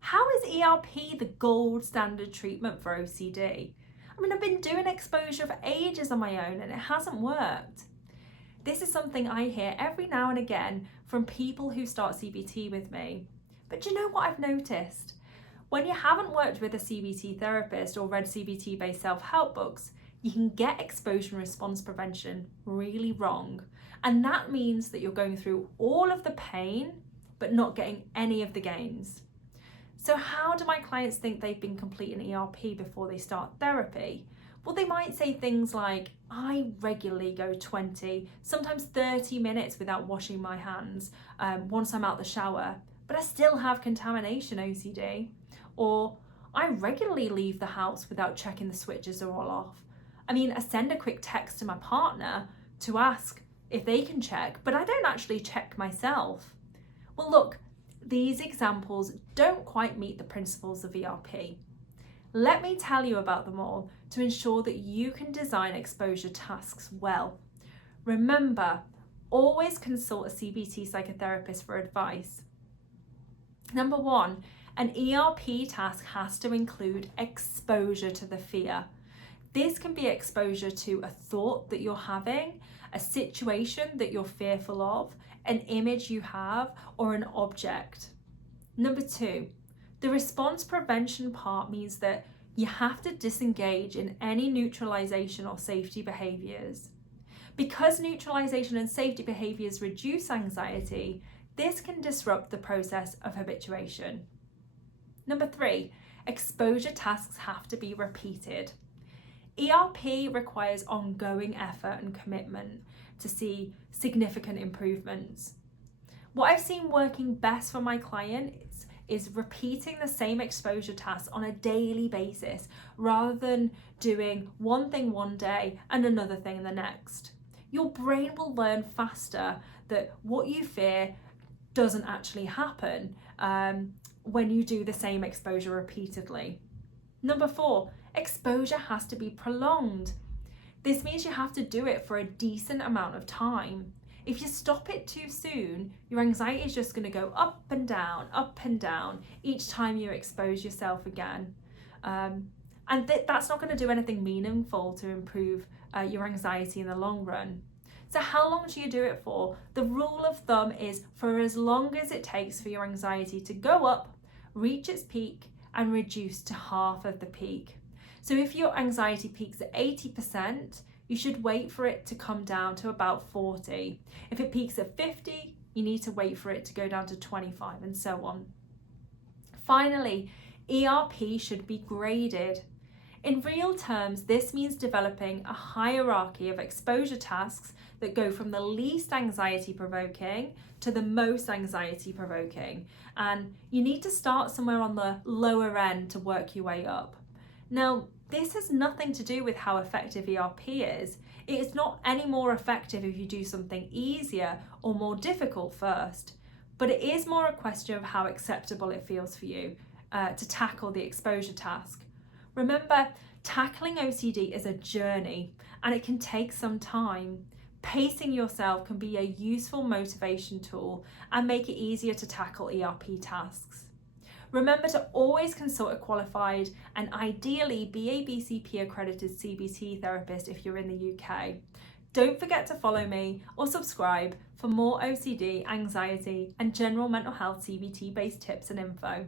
How is ERP the gold standard treatment for OCD? I mean, I've been doing exposure for ages on my own and it hasn't worked. This is something I hear every now and again from people who start CBT with me. But do you know what I've noticed? When you haven't worked with a CBT therapist or read CBT-based self-help books, you can get exposure and response prevention really wrong. And that means that you're going through all of the pain, but not getting any of the gains. So how do my clients think they've been completing ERP before they start therapy? Well, they might say things like, I regularly go 20, sometimes 30 minutes without washing my hands once I'm out the shower, but I still have contamination OCD. Or I regularly leave the house without checking the switches are all off. I mean, I send a quick text to my partner to ask if they can check, but I don't actually check myself. Well, look, these examples don't quite meet the principles of ERP. Let me tell you about them all to ensure that you can design exposure tasks well. Remember, always consult a CBT psychotherapist for advice. Number one, an ERP task has to include exposure to the fear. This can be exposure to a thought that you're having, a situation that you're fearful of, an image you have, or an object. Number two, the response prevention part means that you have to disengage in any neutralization or safety behaviors. Because neutralization and safety behaviors reduce anxiety, this can disrupt the process of habituation. Number three, exposure tasks have to be repeated. ERP requires ongoing effort and commitment to see significant improvements. What I've seen working best for my clients is repeating the same exposure tasks on a daily basis rather than doing one thing one day and another thing the next. Your brain will learn faster that what you fear doesn't actually happen when you do the same exposure repeatedly. Number four, exposure has to be prolonged. This means you have to do it for a decent amount of time. If you stop it too soon, your anxiety is just going to go up and down each time you expose yourself again. That's not going to do anything meaningful to improve your anxiety in the long run. So how long do you do it for? The rule of thumb is for as long as it takes for your anxiety to go up, reach its peak, and reduce to half of the peak. So if your anxiety peaks at 80%, you should wait for it to come down to about 40. If it peaks at 50, you need to wait for it to go down to 25 and so on. Finally, ERP should be graded. In real terms, this means developing a hierarchy of exposure tasks that go from the least anxiety provoking to the most anxiety provoking. And you need to start somewhere on the lower end to work your way up. Now, this has nothing to do with how effective ERP is. It is not any more effective if you do something easier or more difficult first, but it is more a question of how acceptable it feels for you to tackle the exposure task. Remember, tackling OCD is a journey and it can take some time. Pacing yourself can be a useful motivation tool and make it easier to tackle ERP tasks. Remember to always consult a qualified and ideally BABCP accredited CBT therapist if you're in the UK. Don't forget to follow me or subscribe for more OCD, anxiety and general mental health CBT based tips and info.